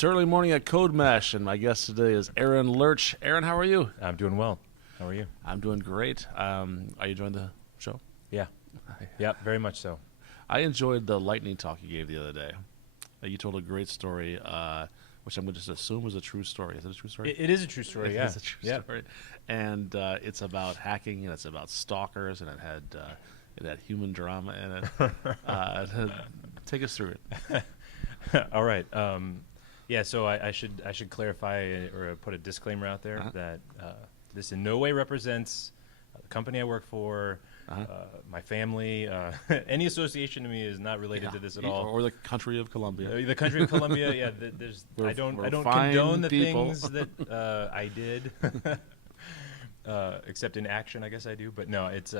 It's early morning at Code Mesh, and my guest today is Aaron Lerch. Aaron, how are you? I'm doing well. How are you? I'm doing great. Are you enjoying the show? Yeah. Yep, very much so. I enjoyed the lightning talk you gave the other day. You told a great story, which I'm going to just assume was a true story. Is it a true story? It is a true story, yeah. It is a true story. And it's about hacking, and it's about stalkers, and it had human drama in it. Take us through it. All right. Yeah, so I should clarify or put a disclaimer out there that this in no way represents the company I work for, my family. Any association to me is not related to this at all. Or the country of Colombia. The country of Colombia, yeah. I don't condone the things that I did. Except in action, I guess I do. But no, it's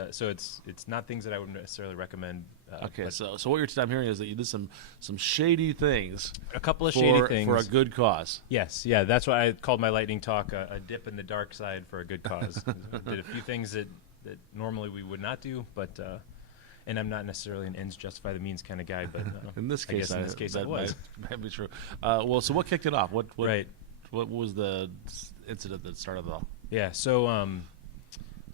not things that I would necessarily recommend. Okay, so what I'm hearing is that you did some shady things. A couple of shady things for a good cause. Yes, yeah, that's why I called my lightning talk a dip in the dark side for a good cause. Did a few things that normally we would not do, but and I'm not necessarily an ends justify the means kind of guy, but in this case, I was. Might be true. Well, so what kicked it off? What was the incident that started it all? Yeah, so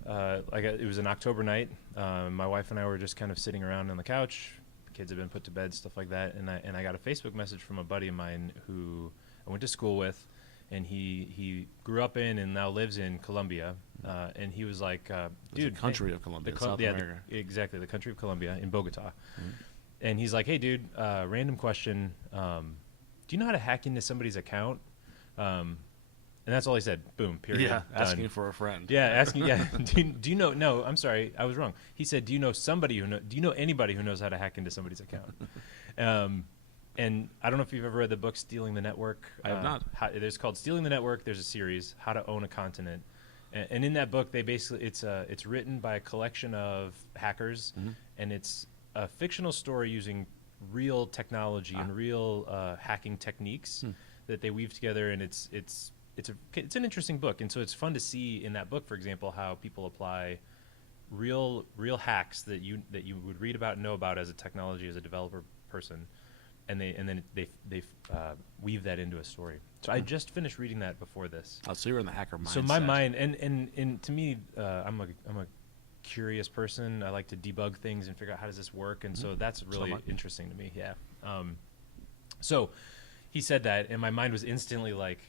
it was an October night. My wife and I were just kind of sitting around on the couch. The kids had been put to bed, stuff like that, and I got a Facebook message from a buddy of mine who I went to school with, and he grew up in and now lives in Colombia. And he was like, "Dude, the country of Colombia, South America." Exactly, the country of Colombia in Bogota." Mm-hmm. And he's like, "Hey, dude, random question. Do you know how to hack into somebody's account?" And that's all he said. Boom. Period. Yeah, Done. asking for a friend. Yeah, asking. Yeah. Do you know? No, I'm sorry, I was wrong. He said, "Do you know somebody who? Do you know anybody who knows how to hack into somebody's account?" And I don't know if you've ever read the book "Stealing the Network." I have not. There's called "Stealing the Network." There's a series, "How to Own a Continent," and in that book, they basically it's written by a collection of hackers, and it's a fictional story using real technology and real hacking techniques that they weave together, and it's an interesting book, and so it's fun to see in that book, for example, how people apply real hacks that you would read about and know about as a technology, as a developer person, and then they weave that into a story. So I just finished reading that before this. Oh, so you're in the hacker mindset. So my mind, and to me, I'm a curious person. I like to debug things and figure out how does this work, and so that's really interesting to me. Yeah. So he said that, and my mind was instantly like,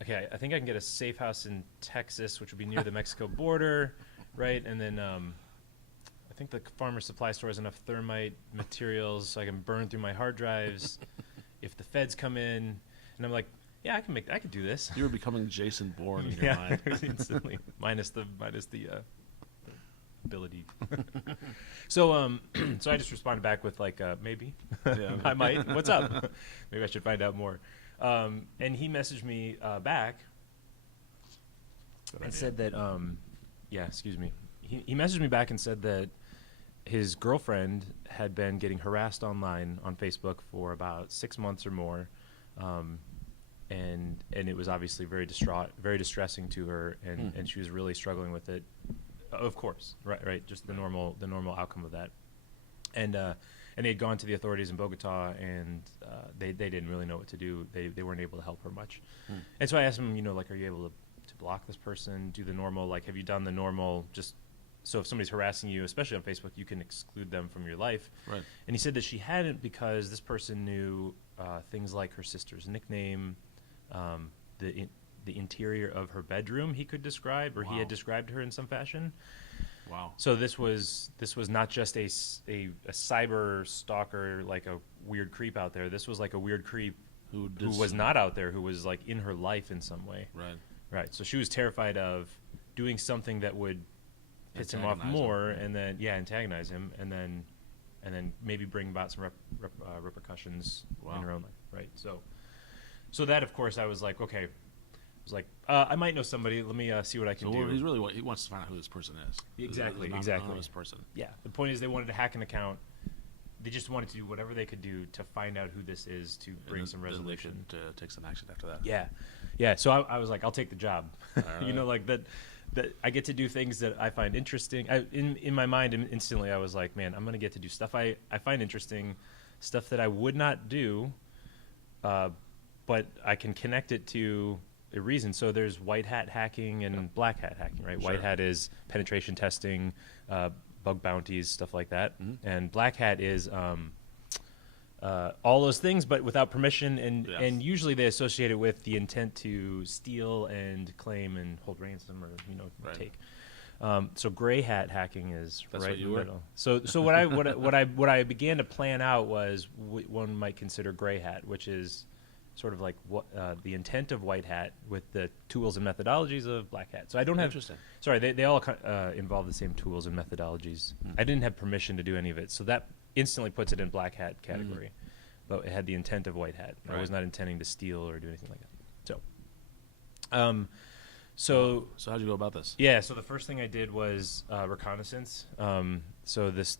okay, I think I can get a safe house in Texas, which would be near the Mexico border, right? And then I think the farmer supply store has enough thermite materials so I can burn through my hard drives if the feds come in. And I'm like, yeah, I could do this. You were becoming Jason Bourne in your mind. Instantly, minus the ability. So so I just responded back with like, maybe, I might. What's up? Maybe I should find out more. And he messaged me back and said that, excuse me. He messaged me back and said that his girlfriend had been getting harassed online on Facebook for about 6 months or more, and it was obviously very distressing to her, and she was really struggling with it. Of course, right, just the normal outcome of that, and they had gone to the authorities in Bogota, and they didn't really know what to do. They weren't able to help her much. And so I asked him, are you able to block this person, do the normal, have you done the normal, just so if somebody's harassing you, especially on Facebook, you can exclude them from your life. Right. And he said that she hadn't because this person knew things like her sister's nickname, the interior of her bedroom he could describe, or he had described her in some fashion. Wow. So this was not just a cyber stalker, like a weird creep out there. This was like a weird creep who was not out there, who was like in her life in some way. Right. So she was terrified of doing something that would piss him off more, and then antagonize him, and then maybe bring about some repercussions in her own life. Right. So that, of course, I was like, okay. I might know somebody. Let me see what I can do. He wants to find out who this person is. Exactly. This person. Yeah. The point is, they wanted to hack an account. They just wanted to do whatever they could do to find out who this is, to bring some resolution. To take some action after that. Yeah. So I was like, I'll take the job. Like that I get to do things that I find interesting. In my mind, instantly, I was like, man, I'm going to get to do stuff I find interesting, stuff that I would not do but I can connect it to a reason. So there's white hat hacking and black hat hacking, right? Sure. White hat is penetration testing, bug bounties, stuff like that. Mm-hmm. And black hat is all those things, but without permission, Yes. and usually they associate it with the intent to steal and claim and hold ransom, or Right. take. So gray hat hacking is That's right what you in the were? middle. So what I began to plan out was one might consider gray hat, which is sort of like what the intent of white hat with the tools and methodologies of black hat. So I don't have. Interesting. Sorry, they all involve the same tools and methodologies. I didn't have permission to do any of it, so that instantly puts it in black hat category. But it had the intent of white hat. I was Right. not intending to steal or do anything like that. So, So how'd you go about this? yeah. So the first thing I did was reconnaissance. So this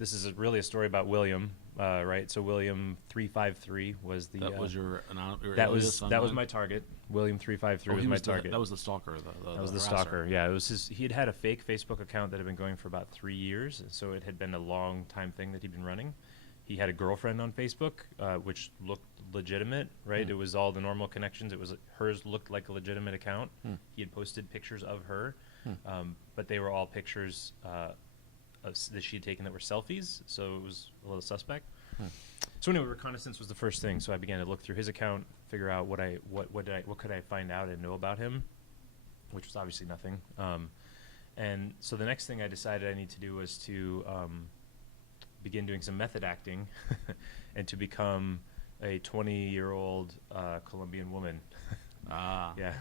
is really a story about William, right? So William 353 was the That was your that was online? my target. William 353 Oh, was he my was target. That was the stalker. That was the harasser. stalker. Yeah, it was his. He had a fake Facebook account that had been going for about 3 years, so it had been a long time thing that he'd been running. He had a girlfriend on Facebook, which looked legitimate, right? It was all the normal connections. It was hers looked like a legitimate account. He had posted pictures of her, but they were all pictures that she had taken that were selfies, so it was a little suspect. So anyway, reconnaissance was the first thing. So I began to look through his account, figure out what could I find out and know about him, which was obviously nothing. And so the next thing I decided I need to do was to begin doing some method acting and to become a 20-year-old Colombian woman. Yeah,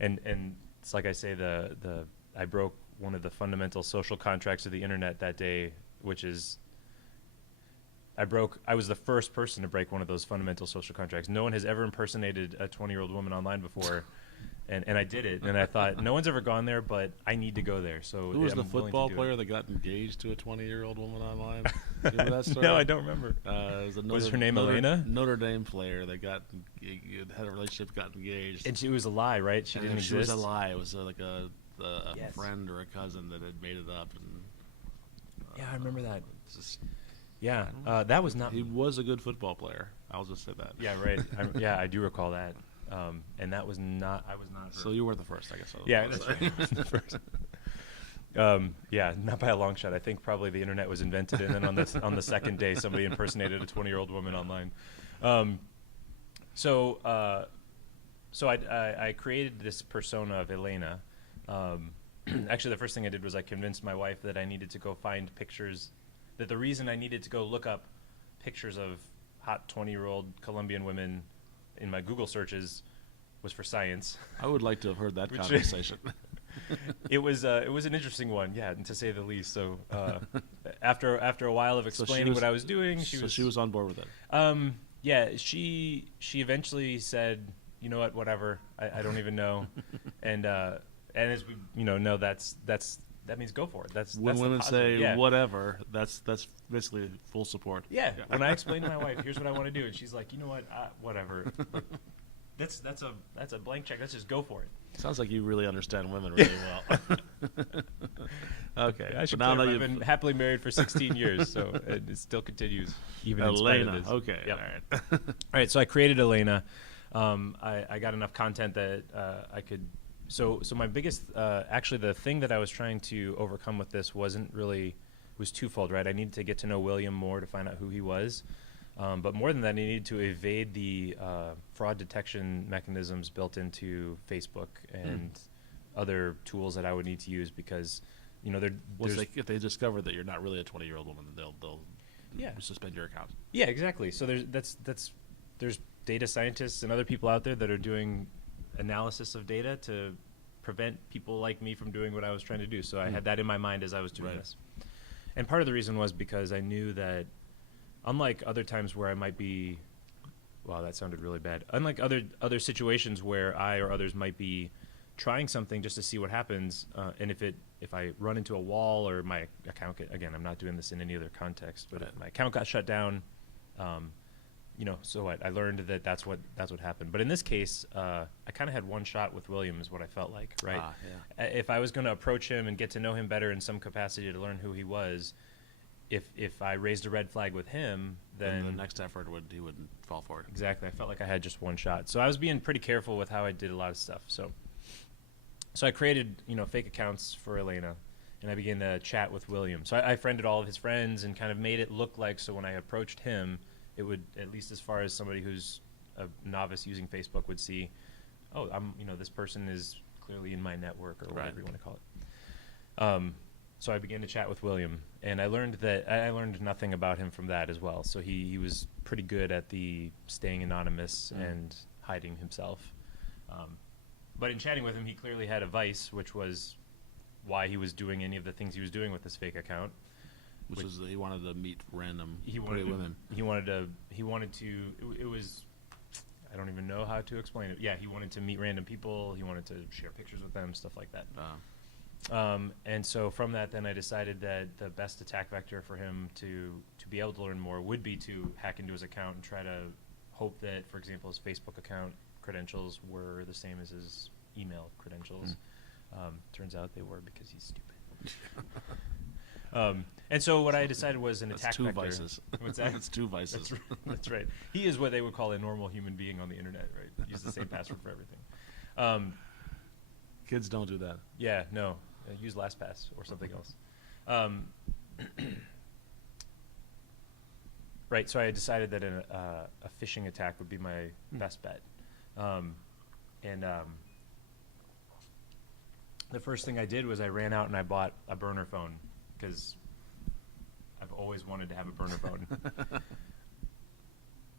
and it's like I say, I broke one of the fundamental social contracts of the internet that day, which is I was the first person to break one of those fundamental social contracts. No one has ever impersonated a 20-year-old woman online before. And I did it, and I thought, no one's ever gone there, but I need to go there. So Who was I'm the willing to football do it. player that got engaged to a 20-year-old woman online? Do you remember that story? No, I don't remember. Was her name Elena? Notre Dame player that had a relationship, got engaged. And it was a lie, right? She didn't exist. It was a lie. It was like a Yes. friend or a cousin that had made it up. And Yeah, I remember that. it's just, Yeah, that was not. he was a good football player. I'll just say that. Yeah, right. I do recall that. And that was not. I was not. So you were the first, I guess. Yeah, that's right. I was the first. Yeah, not by a long shot. I think probably the internet was invented, and then on the second day, somebody impersonated a 20-year-old woman online. So I created this persona of Elena. Actually, the first thing I did was I convinced my wife that I needed to go find pictures. That the reason I needed to go look up pictures of hot 20-year-old Colombian women in my Google searches was for science. I would like to have heard that Which- conversation. It was an interesting one, yeah, to say the least. So after a while of explaining what I was doing, she was on board with it. Yeah, she eventually said, you know what, whatever, I don't even know, and as we know that means go for it. That's When the women positive. say Yeah. whatever, that's basically full support. Yeah, when I explained to my wife, here's what I want to do, and she's like, you know what, whatever. That's a blank check. Let's just go for it. Sounds like you really understand women really well. Okay. I should now clarify, that I've been happily married for 16 years, so it still continues even in spite of Elena. this. Okay. Yep. All right. All right, so I created Elena. I got enough content that I could. So my biggest, actually, the thing that I was trying to overcome with this was twofold, right? I needed to get to know William more to find out who he was, but more than that, I needed to evade the fraud detection mechanisms built into Facebook and other tools that I would need to use because, If they discover that you're not really a 20-year-old woman, they'll suspend your account. Yeah, exactly. So there's data scientists and other people out there that are doing analysis of data to prevent people like me from doing what I was trying to do. So I had that in my mind as I was doing this. And part of the reason was because I knew that unlike other times where I might be, wow, that sounded really bad. Unlike other situations where I or others might be trying something just to see what happens, and if I run into a wall or my account again, I'm not doing this in any other context, but if my account got shut down, so what? I learned that that's what happened. But in this case, I kind of had one shot with William, is what I felt like, right? Yeah. If I was going to approach him and get to know him better in some capacity to learn who he was, if I raised a red flag with him, then the next effort he wouldn't fall for it. Exactly. I felt like I had just one shot. So I was being pretty careful with how I did a lot of stuff. So I created, fake accounts for Elena, and I began to chat with William. So I friended all of his friends and kind of made it look like, so when I approached him, it would, at least as far as somebody who's a novice using Facebook would see, oh, this person is clearly in my network or whatever you want to call it. So I began to chat with William, and I learned nothing about him from that as well. So he was pretty good at the staying anonymous and hiding himself. But in chatting with him, he clearly had a vice, which was why he was doing any of the things he was doing with this fake account. Which was he wanted to meet random women. He wanted to. It was. I don't even know how to explain it. Yeah, he wanted to meet random people. He wanted to share pictures with them, stuff like that. And so from that, then I decided that the best attack vector for him to be able to learn more would be to hack into his account and try to hope that, for example, his Facebook account credentials were the same as his email credentials. Turns out they were, because he's stupid. And so what I decided was an attack vector. Vices. What's that? That's 2 vices. That's right. He is what they would call a normal human being on the internet, right? Use the same password for everything. Kids don't do that. Yeah, no. Use LastPass or something else. Right, so I decided that a phishing attack would be my best bet. The first thing I did was I ran out and I bought a burner phone, because I've always wanted to have a burner phone.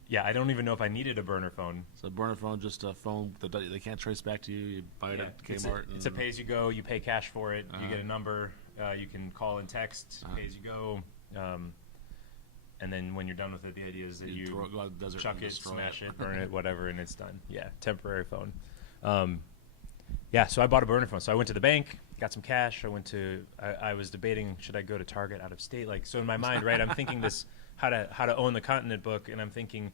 Yeah, I don't even know if I needed a burner phone. So a burner phone, just a phone that they can't trace back to you. You buy it at Kmart. It's a pay-as-you-go. You pay cash for it. You get a number. You can call and text. Pay-as-you-go. And then when you're done with it, the idea is that you go out to the desert, chuck it, smash it, burn it, whatever, and it's done. Yeah, temporary phone. So I bought a burner phone. So I went to the bank, got some cash. I was debating, should I go to Target out of state? So in my mind, right, I'm thinking this, how to own the continent book, and I'm thinking,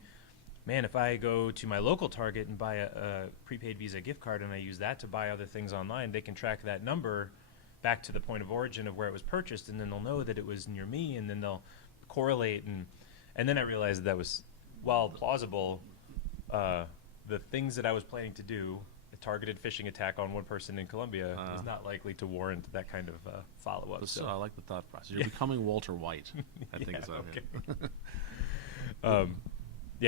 man, if I go to my local Target and buy a prepaid Visa gift card and I use that to buy other things online, they can track that number back to the point of origin of where it was purchased, and then they'll know that it was near me, and then they'll correlate. And then I realized that was, while plausible, the things that I was planning to do, a targeted phishing attack on one person in Colombia, is not likely to warrant that kind of follow-up. So I like the thought process. You're becoming Walter White, I think is okay.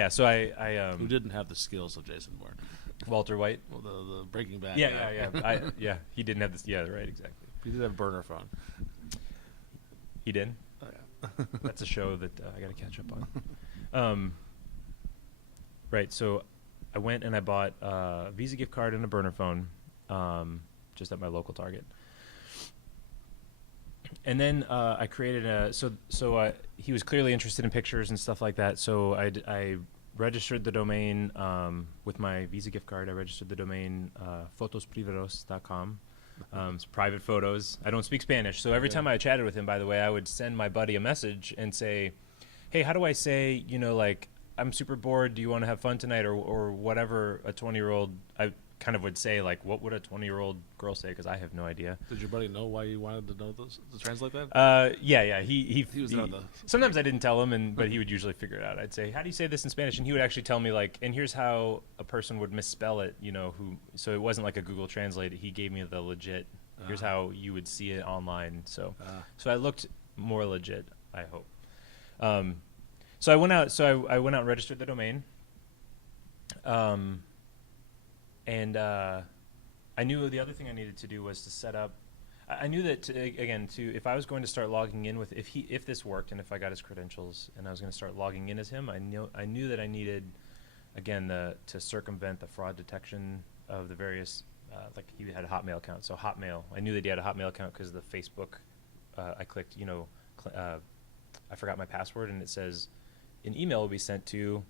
So I who didn't have the skills of Jason Bourne. Walter White? Well, the Breaking Bad. Yeah. He didn't have this. Yeah, right, exactly. He did have a burner phone. He did? Oh, yeah. That's a show that I got to catch up on. Right, so I went and I bought a Visa gift card and a burner phone, just at my local Target. And then I created he was clearly interested in pictures and stuff like that. So I registered the domain with my Visa gift card. I registered the domain fotosprivados.com. It's private photos. I don't speak Spanish, so every time I chatted with him, by the way, I would send my buddy a message and say, hey, how do I say, I'm super bored, do you want to have fun tonight, or whatever a 20-year-old, I kind of would say, what would a 20-year-old girl say, because I have no idea. Did your buddy know why you wanted to know this, to translate that? Yeah, he was sometimes I didn't tell him, but he would usually figure it out. I'd say, how do you say this in Spanish? And he would actually tell me, and here's how a person would misspell it, so it wasn't like a Google Translate. He gave me the legit, here's how you would see it online. So I looked more legit, I hope. So I went out. I went out and registered the domain, and I knew the other thing I needed to do was to set up. I knew that if I was going to start logging in with if this worked and if I got his credentials and I was going to start logging in as him, I knew that I needed to circumvent the fraud detection of the various. He had a Hotmail account, so Hotmail. I knew that he had a Hotmail account because the Facebook. I clicked, I forgot my password, and it says an email will be sent to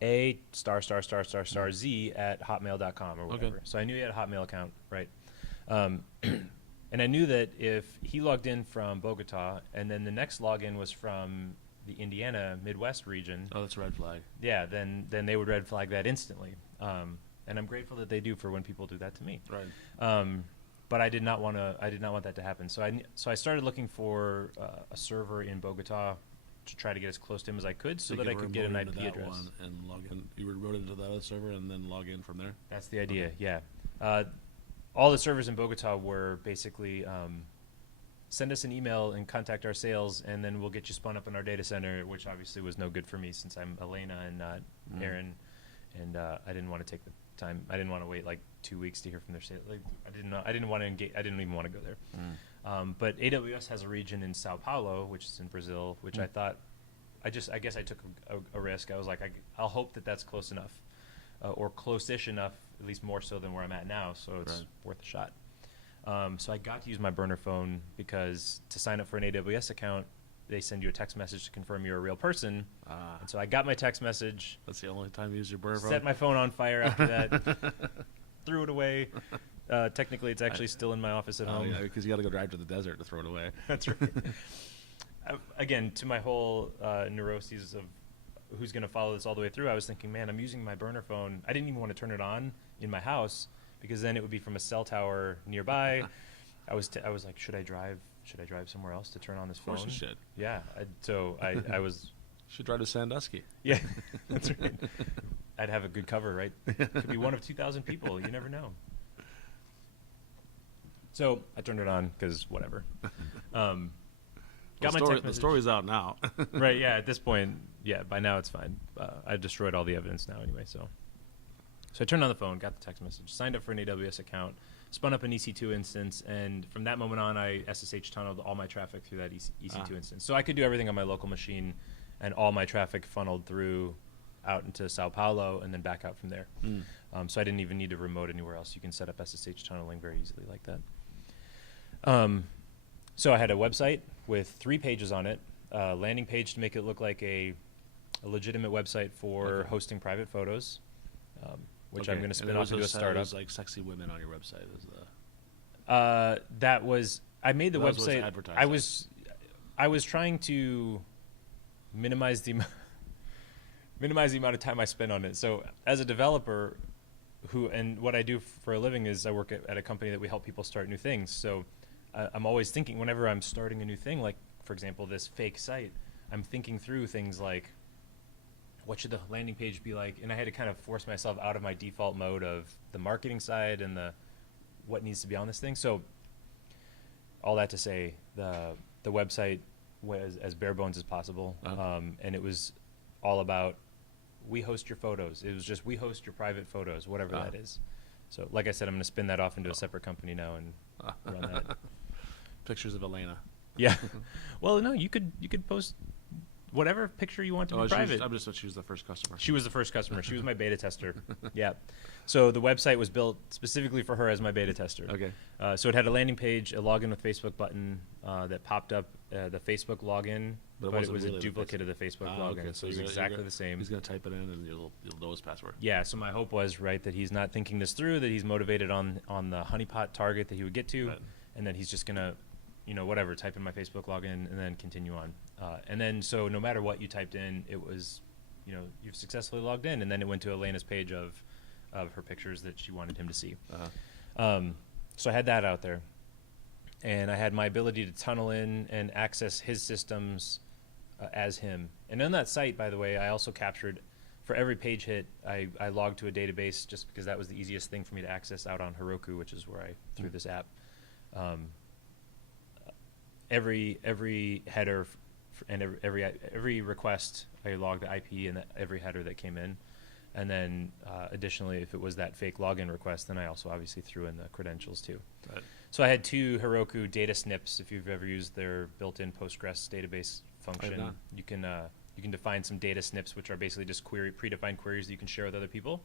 a ***** z at hotmail.com or whatever. Okay. So I knew he had a Hotmail account, right? And I knew that if he logged in from Bogota and then the next login was from the Indiana Midwest region. Oh, that's a red flag. Yeah, then they would red flag that instantly. And I'm grateful that they do for when people do that to me. Right. but I did not want that to happen. So I started looking for a server in Bogota to try to get as close to him as I could, so that I could get an IP address one and log in. You would remote into the other server and then log in from there. That's the idea. Okay. Yeah. All the servers in Bogota were basically send us an email and contact our sales, and then we'll get you spun up in our data center, which obviously was no good for me since I'm Elena and not Aaron, and I didn't want to take the time. I didn't want to wait like 2 weeks to hear from their sales. Like, I didn't want to engage. I didn't even want to go there. But AWS has a region in Sao Paulo, which is in Brazil, which I thought, I guess I took a risk. I was like, I'll hope that that's close enough, or close-ish enough, at least more so than where I'm at now, so it's worth a shot. So I got to use my burner phone because to sign up for an AWS account, they send you a text message to confirm you're a real person. And so I got my text message. That's the only time you use your burner phone? Set my phone on fire after that. Threw it away. Technically, it's actually still in my office at home. Yeah, because you got to go drive to the desert to throw it away. That's right. Again, to my whole neuroses of who's going to follow this all the way through, I was thinking, man, I'm using my burner phone. I didn't even want to turn it on in my house because then it would be from a cell tower nearby. I was like, should I drive somewhere else to turn on this phone? Of course you should. Yeah. I was. Should drive to Sandusky. Yeah, that's right. I'd have a good cover, right? Could be one of 2,000 people. You never know. So I turned it on because whatever. Got my text message. The story's out now. Right, yeah, at this point, yeah, by now it's fine. I've destroyed all the evidence now anyway, so I turned on the phone, got the text message, signed up for an AWS account, spun up an EC2 instance, and from that moment on, I SSH tunneled all my traffic through that EC2 instance. So I could do everything on my local machine, and all my traffic funneled through out into Sao Paulo and then back out from there. So I didn't even need to remote anywhere else. You can set up SSH tunneling very easily like that. So I had a website with 3 pages on it, a landing page to make it look like a legitimate website for hosting private photos, which I'm going to spin off into a startup. There's like sexy women on your website. That was, I made the website. I was trying to minimize the amount of time I spent on it. So as a developer, and what I do for a living is I work at a company that we help people start new things. So I'm always thinking whenever I'm starting a new thing, like for example this fake site, I'm thinking through things like, what should the landing page be like? And I had to kind of force myself out of my default mode of the marketing side and what needs to be on this thing. So all that to say, the website was as bare bones as possible, and it was all about, we host your photos. It was just, we host your private photos, whatever that is. So like I said, I'm going to spin that off into a separate company now and run that. Pictures of Elena. Yeah. Well, no, you could post whatever picture you want to be private. She was the first customer. She was the first customer. She was my beta tester. Yeah. So the website was built specifically for her as my beta tester. Okay. So it had a landing page, a login with Facebook button that popped up, the Facebook login, but it was really a duplicate of the Facebook login. Okay. So it was exactly the same. He's going to type it in and you'll know his password. Yeah. So my hope was, right, that he's not thinking this through, that he's motivated on the honeypot target that he would get to, and that he's just going to, whatever, type in my Facebook login and then continue on. And then, so no matter what you typed in, it was, you've successfully logged in. And then it went to Elena's page of her pictures that she wanted him to see. So I had that out there. And I had my ability to tunnel in and access his systems as him. And on that site, by the way, I also captured, for every page hit, I logged to a database just because that was the easiest thing for me to access out on Heroku, which is where I threw this app. Every header and every request, I logged the IP and every header that came in. And then additionally, if it was that fake login request, then I also obviously threw in the credentials too. Right. So I had 2 Heroku data snips. If you've ever used their built-in Postgres database function, you can define some data snips, which are basically just predefined queries that you can share with other people.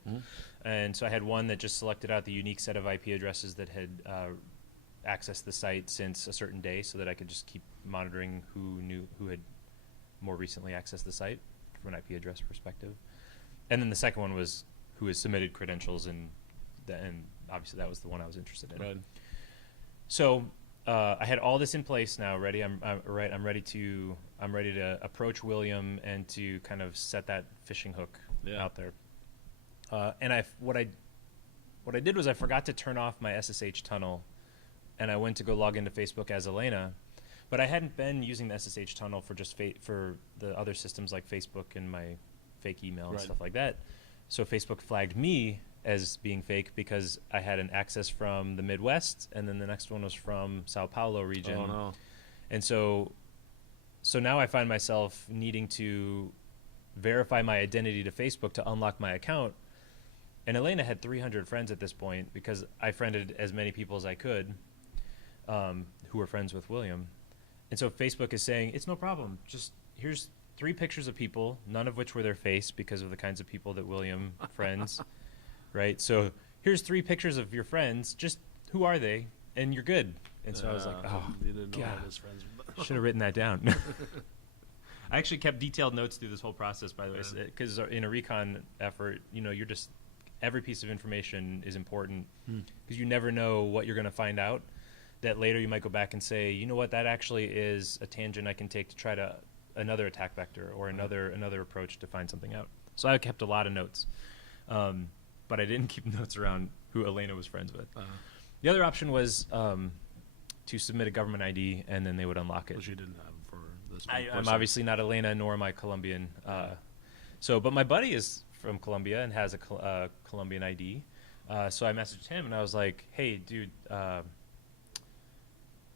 And so I had one that just selected out the unique set of IP addresses that had accessed the site since a certain day, so that I could just keep monitoring who had more recently accessed the site from an IP address perspective. And then the second one was who has submitted credentials, and obviously that was the one I was interested in. Right. So I had all this in place now, ready. I'm ready to approach William and to kind of set that fishing hook out there. And what I did was I forgot to turn off my SSH tunnel and I went to go log into Facebook as Elena, but I hadn't been using the SSH tunnel for just for the other systems like Facebook and my fake email and stuff like that. So Facebook flagged me as being fake because I had an access from the Midwest, and then the next one was from Sao Paulo region. Oh, no. And so now I find myself needing to verify my identity to Facebook to unlock my account. And Elena had 300 friends at this point because I friended as many people as I could who were friends with William. And so Facebook is saying, it's no problem. Just here's 3 pictures of people, none of which were their face because of the kinds of people that William friends, right? So here's 3 pictures of your friends. Just who are they? And you're good. And so I was like, oh, you didn't know God. all his friends. Should have written that down. I actually kept detailed notes through this whole process, by the way, because in a recon effort, you're just every piece of information is important because you never know what you're going to find out. That later you might go back and say, you know what, that actually is a tangent I can take to try to another attack vector or another approach to find something out. So I kept a lot of notes, but I didn't keep notes around who Elena was friends with. The other option was to submit a government ID, and then they would unlock it. Which you didn't have for this. I'm obviously not Elena, nor am I Colombian. But my buddy is from Colombia and has a Colombian ID. So I messaged him, and I was like, hey, dude,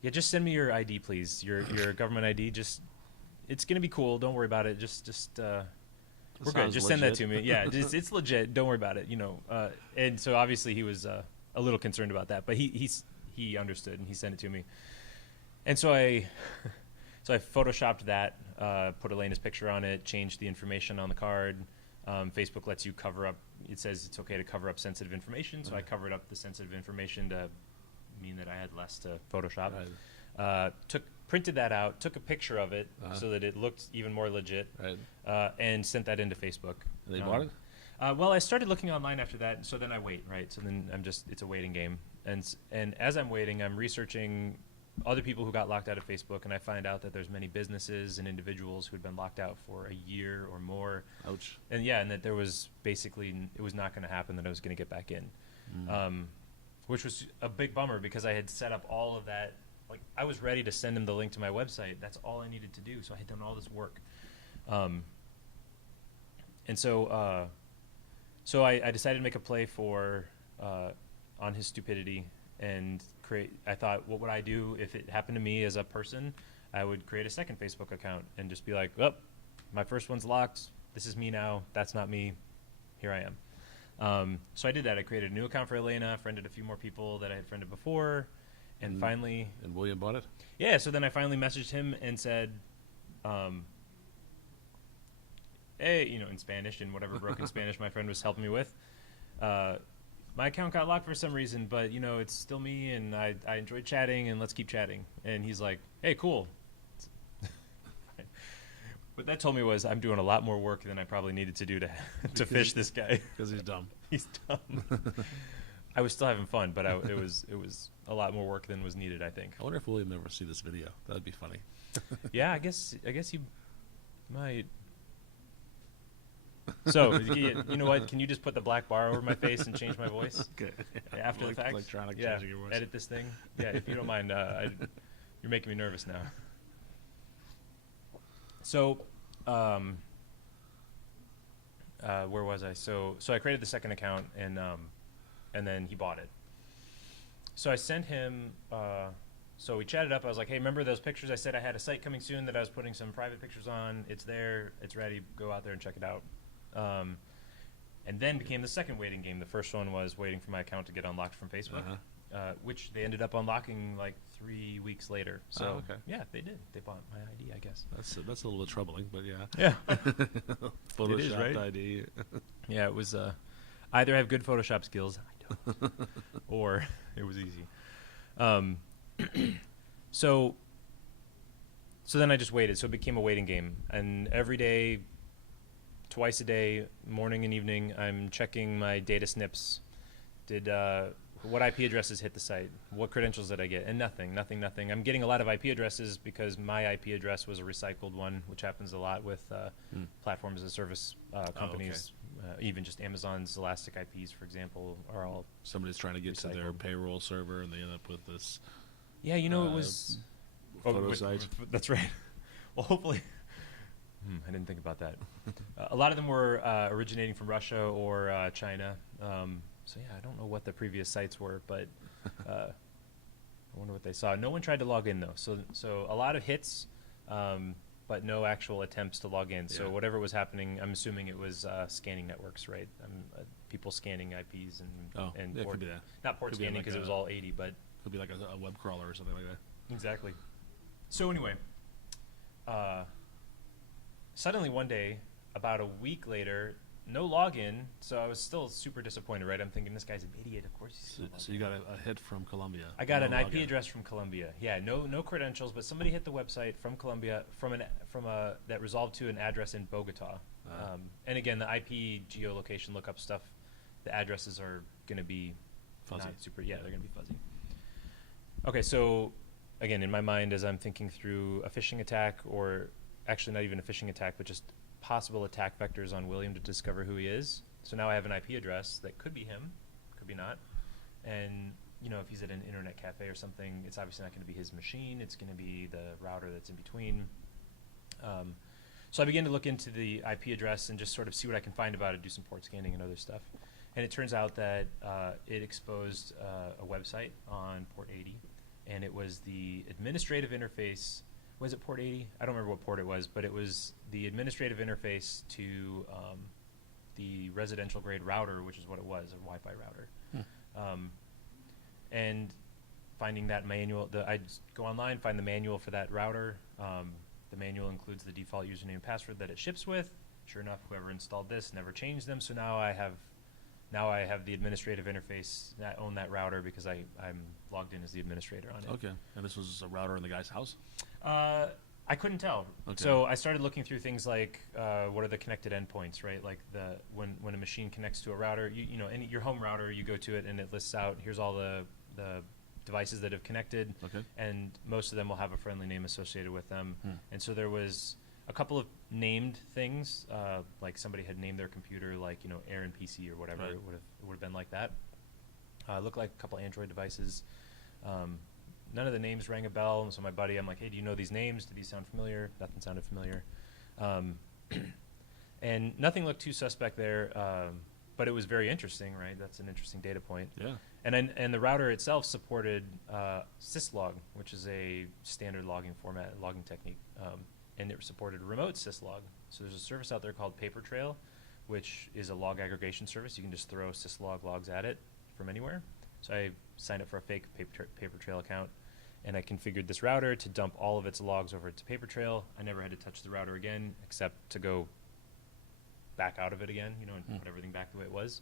yeah, just send me your ID, please. Your government ID. It's gonna be cool. Don't worry about it. We're good. Just send that to me. Yeah, it's legit. Don't worry about it. And so obviously he was a little concerned about that, but he understood and he sent it to me. And so I photoshopped that, put Elena's picture on it, changed the information on the card. Facebook lets you cover up. It says it's okay to cover up sensitive information, so I covered up the sensitive information to mean that I had less to Photoshop. Printed that out, took a picture of it so that it looked even more legit, and sent that into Facebook. And they bought it? Well, I started looking online after that, so then I wait, right? So then it's a waiting game. And as I'm waiting, I'm researching other people who got locked out of Facebook, and I find out that there's many businesses and individuals who had been locked out for a year or more. Ouch. And that there was it was not going to happen, that I was going to get back in. Which was a big bummer because I had set up all of that. Like, I was ready to send him the link to my website. That's all I needed to do. So I had done all this work. So I decided to make a play on his stupidity and I thought, what would I do if it happened to me as a person? I would create a second Facebook account and just be like, oh, my first one's locked. This is me now. That's not me. Here I am. So I did that. I created a new account for Elena, friended a few more people that I had friended before, and finally... And William bought it? Yeah, so then I finally messaged him and said, hey, in Spanish, in whatever broken Spanish my friend was helping me with, my account got locked for some reason, but, it's still me, and I enjoyed chatting, and let's keep chatting. And he's like, hey, cool. What that told me was I'm doing a lot more work than I probably needed to do to fish this guy. Because he's dumb. He's dumb. I was still having fun, but it was a lot more work than was needed, I think. I wonder if William ever see this video. That'd be funny. Yeah, I guess he might. So, you know what? Can you just put the black bar over my face and change my voice? Okay. After the fact? Electronic Yeah, changing your voice. edit this thing. Yeah, if you don't mind. You're making me nervous now. So, where was I? So I created the second account, and then he bought it. So I sent him. So we chatted up. I was like, "Hey, remember those pictures? I said I had a site coming soon that I was putting some private pictures on. It's there. It's ready. Go out there and check it out." And then became the second waiting game. The first one was waiting for my account to get unlocked from Facebook, which they ended up unlocking like 3 weeks later. So yeah, they did. They bought my ID, I guess. That's a little bit troubling, but yeah. Yeah. Photoshopped It is, right? ID. Yeah, it was either have good Photoshop skills, I don't, or it was easy. So then I just waited. So it became a waiting game, and every day, twice a day, morning and evening, I'm checking my data snips. What IP addresses hit the site? What credentials did I get? And nothing. I'm getting a lot of IP addresses because my IP address was a recycled one, which happens a lot with platform as a service companies. Even just Amazon's Elastic IPs, for example, are all Somebody's trying to get to their payroll server, and they end up with this Yeah, it was photo site. That's right. Well, hopefully. I didn't think about that. A lot of them were originating from Russia or China. So yeah, I don't know what the previous sites were, but I wonder what they saw. No one tried to log in though. So a lot of hits, but no actual attempts to log in. So Yeah. whatever was happening, I'm assuming it was scanning networks, right? People scanning IPs and it port, could be that. not port Could be scanning like because it was all 80, but Could be like a web crawler or something like that. exactly. So anyway, suddenly one day, about a week later, no login. So I was still super disappointed, right? I'm thinking this guy's an idiot. Of course he's still So you got a hit from Colombia. I got No an IP login. address from Colombia. Yeah, no credentials, but somebody hit the website from Colombia that resolved to an address in Bogota. And again, the IP geolocation lookup stuff, the addresses are going to be Fuzzy. not super. Yeah, they're going to be fuzzy. Okay, so again, in my mind, as I'm thinking through a phishing attack, or actually not even a phishing attack, but just possible attack vectors on William to discover who he is. So now I have an IP address that could be him, could be not. And if he's at an internet cafe or something, it's obviously not going to be his machine. It's going to be the router that's in between. So I began to look into the IP address and just sort of see what I can find about it, do some port scanning and other stuff. And it turns out that it exposed a website on port 80, and it was the administrative interface. Was it port 80? I don't remember what port it was, but it was the administrative interface to the residential grade router, which is what it was, a Wi-Fi router. And finding that manual, I go online, find the manual for that router. The manual includes the default username and password that it ships with. Sure enough, whoever installed this never changed them, so now I have the administrative interface that own that router because I'm logged in as the administrator on it. Okay. And this was a router in the guy's house? I couldn't tell. Okay. So I started looking through things like what are the connected endpoints, right? Like when a machine connects to a router, your home router, you go to it and it lists out here's all the devices that have connected, Okay. and most of them will have a friendly name associated with them. And so there was a couple of named things, like somebody had named their computer like Aaron PC or whatever. Right. It would have been like that. Looked like a couple Android devices. None of the names rang a bell, and so my buddy, I'm like, hey, do you know these names? Do these sound familiar? Nothing sounded familiar. And nothing looked too suspect there, but it was very interesting, right? That's an interesting data point. Yeah. And the router itself supported syslog, which is a standard logging format, logging technique, and it supported remote syslog. So there's a service out there called Papertrail, which is a log aggregation service. You can just throw syslog logs at it from anywhere. So I signed up for a fake Papertrail account, and I configured this router to dump all of its logs over to Papertrail. I never had to touch the router again, except to go back out of it again, and put everything back the way it was.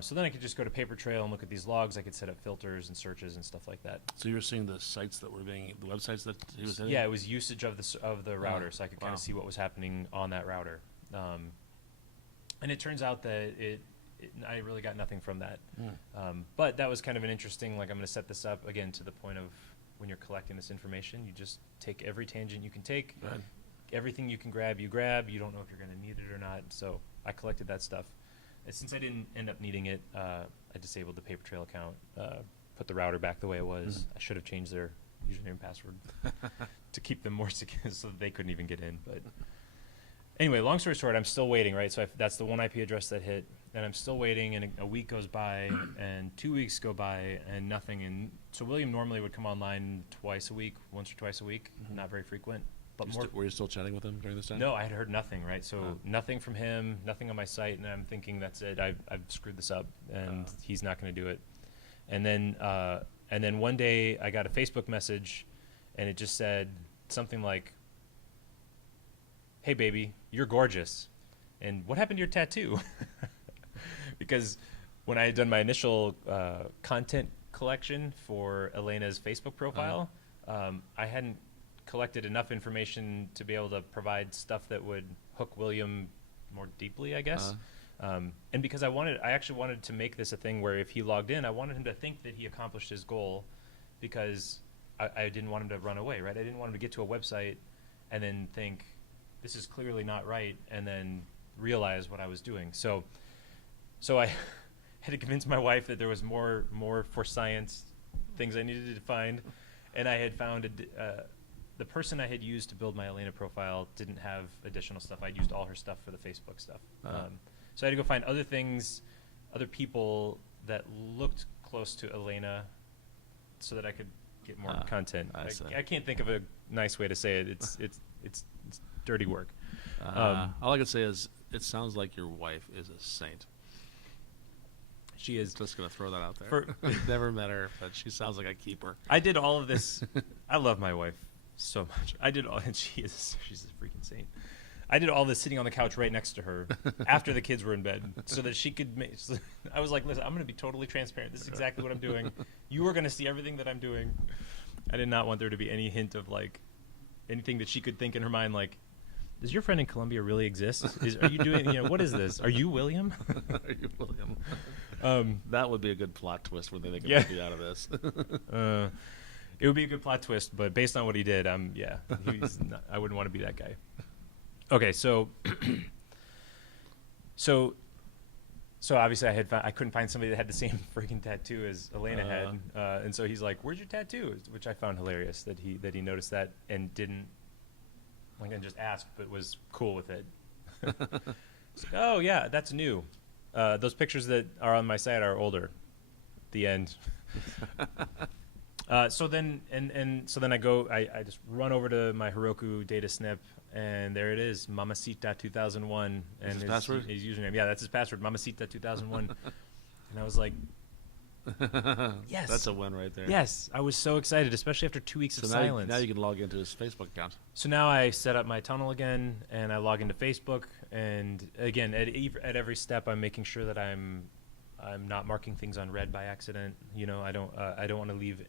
So then I could just go to Papertrail and look at these logs. I could set up filters and searches and stuff like that. So you were seeing the sites that were the websites that he was hitting? Yeah, it was usage of the router, so I could kind Wow. of see what was happening on that router. And it turns out that I really got nothing from that. But that was kind of an interesting, I'm going to set this up, again, to the point of when you're collecting this information, you just take every tangent you can take. Right. Everything you can grab, you grab. You don't know if you're going to need it or not. So I collected that stuff. And since I didn't end up needing it, I disabled the Papertrail account, put the router back the way it was. I should have changed their username and password to keep them more secure so that they couldn't even get in. But anyway, long story short, I'm still waiting, right? So that's the one IP address that hit, and I'm still waiting, and a week goes by, and 2 weeks go by, and nothing. And so William normally would come online once or twice a week, not very frequent. But Were you still chatting with him during this time? No, I had heard nothing, right? So nothing from him, nothing on my site, and I'm thinking that's it. I've screwed this up, and he's not going to do it. And then one day I got a Facebook message, and it just said something like, "Hey, baby, you're gorgeous. And what happened to your tattoo?" Because when I had done my initial content collection for Elena's Facebook profile, I hadn't collected enough information to be able to provide stuff that would hook William more deeply, I guess. And because I actually wanted to make this a thing where if he logged in, I wanted him to think that he accomplished his goal, because I didn't want him to run away, right? I didn't want him to get to a website and then think, this is clearly not right, and then realize what I was doing. So I had to convince my wife that there was more for science things I needed to find. And I had found the person I had used to build my Elena profile didn't have additional stuff. I'd used all her stuff for the Facebook stuff. So I had to go find other things, other people that looked close to Elena, so that I could get more content. I can't think of a nice way to say it. It's dirty work. All I can say is it sounds like your wife is a saint. She is. Just going to throw that out there. Never met her, but she sounds like a keeper. I did all of this. I love my wife so much. I did all, and she's a freaking saint. I did all this sitting on the couch right next to her after the kids were in bed, so that she could make. So I was like, listen, I'm going to be totally transparent. This is exactly what I'm doing. You are going to see everything that I'm doing. I did not want there to be any hint of like anything that she could think in her mind, like, does your friend in Colombia really exist? Are you doing, what is this? Are you William? Are you William? That would be a good plot twist when they make a movie out of this. It would be a good plot twist, but based on what he did, I wouldn't want to be that guy. Okay, so obviously I couldn't find somebody that had the same freaking tattoo as Elena had, and so he's like, "Where's your tattoo?" Which I found hilarious that he noticed that and didn't and just asked, but was cool with it. It's like, oh yeah, that's new. Those pictures that are on my site are older. The end. So then I just run over to my Heroku data snip, and there it is, Mamacita 2001, and his password? His username. Yeah, that's his password, Mamacita 2001. And I was like, yes, that's a win right there. Yes, I was so excited, especially after 2 weeks of silence. Now you can log into his Facebook account. So now I set up my tunnel again, and I log into Facebook, and again at every step I'm making sure that I'm not marking things on red by accident. I don't want to leave.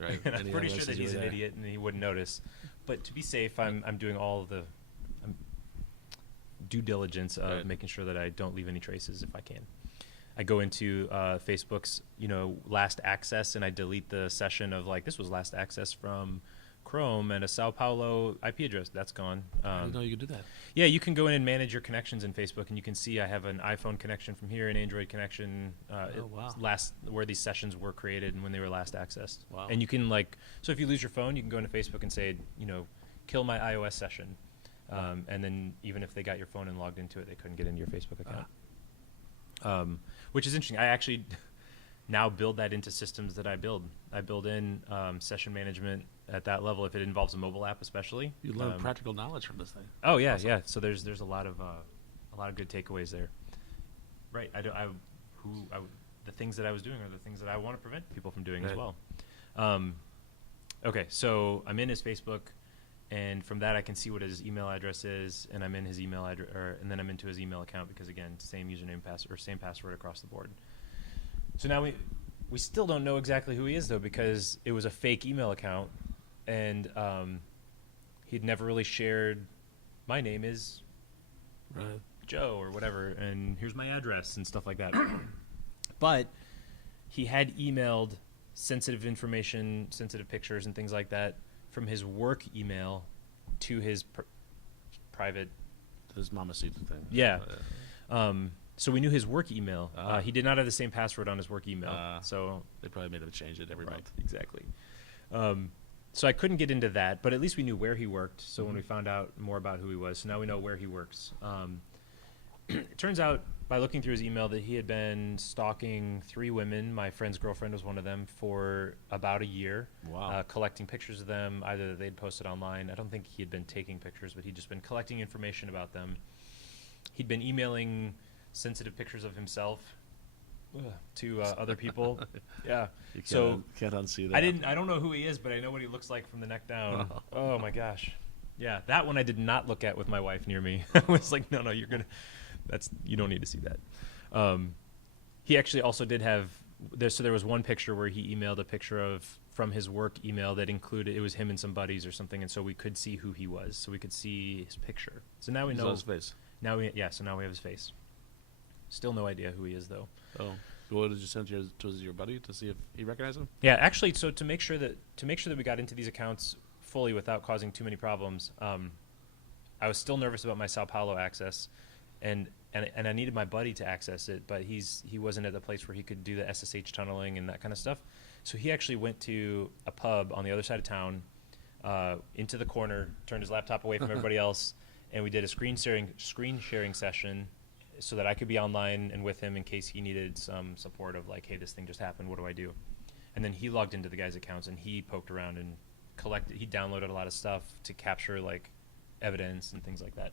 Right. And I'm pretty sure that he's an idiot and he wouldn't notice. But to be safe, I'm doing all of the due diligence of making sure that I don't leave any traces if I can. I go into Facebook's last access, and I delete the session of this was last access from Chrome and a Sao Paulo IP address. That's gone. I didn't know you could do that. Yeah, you can go in and manage your connections in Facebook, and you can see I have an iPhone connection from here, an Android connection. Wow. Where these sessions were created and when they were last accessed. Wow. And you can so if you lose your phone, you can go into Facebook and say, kill my iOS session, and then even if they got your phone and logged into it, they couldn't get into your Facebook account. Which is interesting. I actually now build that into systems that I build. I build in session management at that level if it involves a mobile app, especially. You learn practical knowledge from this thing. Oh yeah, awesome. Yeah. So there's a lot of good takeaways there. Right. The things that I was doing are the things that I want to prevent people from doing as well. Okay, so I'm in his Facebook, and from that I can see what his email address is, and I'm in his email address, and then I'm into his email account because again, same username, password, same password across the board. So now we still don't know exactly who he is though, because it was a fake email account, and he'd never really shared. My name is Joe or whatever, and here's my address and stuff like that. But he had emailed sensitive information, sensitive pictures and things like that from his work email to his private. His Mamacita thing. Yeah. So we knew his work email. He did not have the same password on his work email. So they probably made him change it every month. Exactly. So I couldn't get into that, but at least we knew where he worked. So when we found out more about who he was, so now we know where he works. It turns out by looking through his email that he had been stalking 3 women. My friend's girlfriend was one of them for about a year. Wow. Collecting pictures of them, either that they'd posted online. I don't think he had been taking pictures, but he'd just been collecting information about them. He'd been emailing sensitive pictures of himself to other people. Yeah. You can't unsee that. I don't know who he is, but I know what he looks like from the neck down. Oh my gosh. Yeah, that one I did not look at with my wife near me. I was like, no, you don't need to see that. He actually also did have there was one picture where he emailed a picture from his work email that included, it was him and some buddies or something, and so we could see who he was, so we could see his picture. So now we know his face. So now we have his face. Still no idea who he is though. Oh, what did you send to your buddy to see if he recognized him? Yeah, actually, so to make sure that we got into these accounts fully without causing too many problems, I was still nervous about my Sao Paulo access, and I needed my buddy to access it, but he wasn't at the place where he could do the SSH tunneling and that kind of stuff. So he actually went to a pub on the other side of town, into the corner, turned his laptop away from everybody else, and we did a screen sharing session so that I could be online and with him in case he needed some support of like, hey, this thing just happened, what do I do? And then he logged into the guy's accounts and he poked around and he downloaded a lot of stuff to capture like evidence and things like that.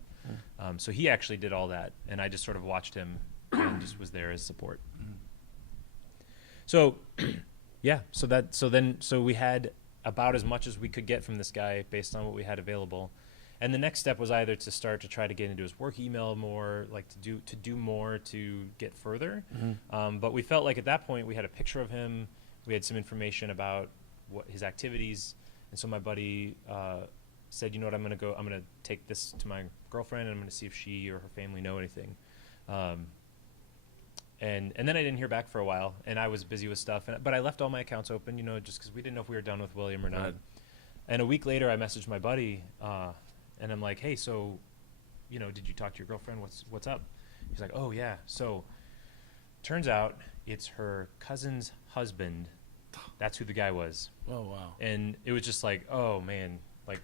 So he actually did all that, and I just sort of watched him and just was there as support. So yeah, so we had about as much as we could get from this guy based on what we had available. And the next step was either to start to try to get into his work email more, like to do more to get further. But we felt like at that point we had a picture of him, we had some information about what his activities, and so my buddy said, you know what, I'm gonna take this to my girlfriend and I'm gonna see if she or her family know anything. And then I didn't hear back for a while, and I was busy with stuff. But I left all my accounts open, just because we didn't know if we were done with William or not. Right. And a week later, I messaged my buddy, and I'm like, hey, so, did you talk to your girlfriend? What's up? He's like, oh, yeah. So turns out it's her cousin's husband. That's who the guy was. Oh, wow. And it was just like, oh, man, like,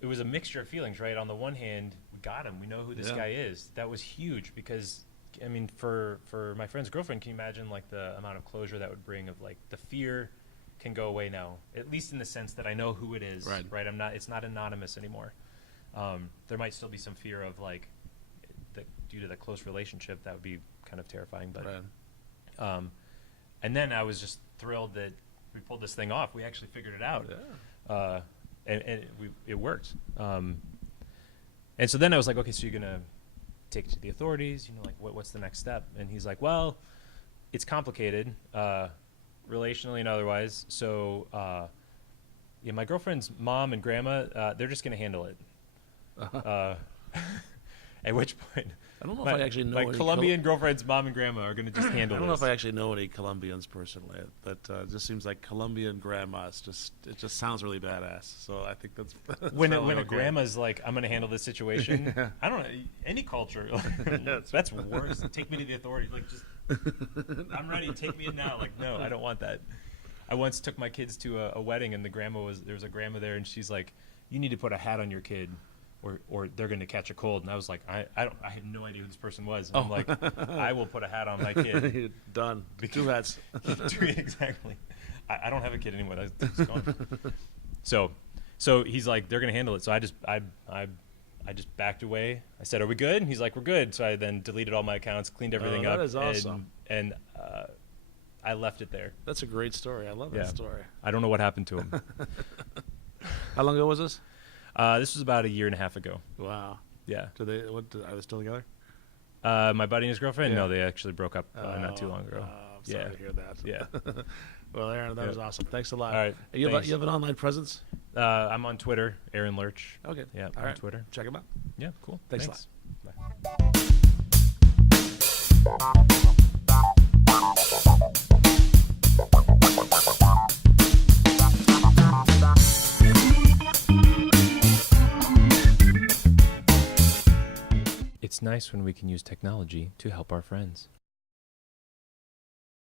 it was a mixture of feelings, right? On the one hand, we got him. We know who this guy is. That was huge because, I mean, for my friend's girlfriend, can you imagine, like, the amount of closure that would bring of, like, the fear can go away now, at least in the sense that I know who it is, right? It's not anonymous anymore. There might still be some fear of, like, due to the close relationship, that would be kind of terrifying. But, and then I was just thrilled that we pulled this thing off. We actually figured it out. Yeah. And it worked. And so then I was like, okay, so you're going to take it to the authorities, like what's the next step? And he's like, well, it's complicated, relationally and otherwise. So, my girlfriend's mom and grandma, they're just going to handle it. At which point, I don't know if I actually know my any Colombian girlfriend's mom and grandma are going to just handle I don't this. know if I actually know any Colombians personally, but it just seems like Colombian grandmas it just sounds really badass. So I think that's when probably a okay. grandma's like, I'm going to handle this situation. Yeah. I don't know, any culture, that's worse. Take me to the authorities. Like, just I'm ready. Take me in now. Like, no, I don't want that. I once took my kids to a wedding, and there was a grandma there, and she's like, you need to put a hat on your kid, or they're going to catch a cold. And I was like, I had no idea who this person was. And I'm like, I will put a hat on my kid. Done. 2 hats. Exactly. I don't have a kid anymore. That's gone. So he's like, they're going to handle it. So I just backed away. I said, are we good? And he's like, we're good. So I then deleted all my accounts, cleaned everything up. That is awesome. And I left it there. That's a great story. I love that story. I don't know what happened to him. How long ago was this? This was about 1.5 years ago. Wow. Yeah. Are they still together? My buddy and his girlfriend? Yeah. No, they actually broke up not too long ago. I'm sorry to hear that. Yeah. Well, Aaron, that was awesome. Thanks a lot. All right. You have an online presence? I'm on Twitter, Aaron Lerch. Okay. Yeah, All on right. Twitter. Check him out. Yeah, cool. Thanks a lot. Bye. It's nice when we can use technology to help our friends.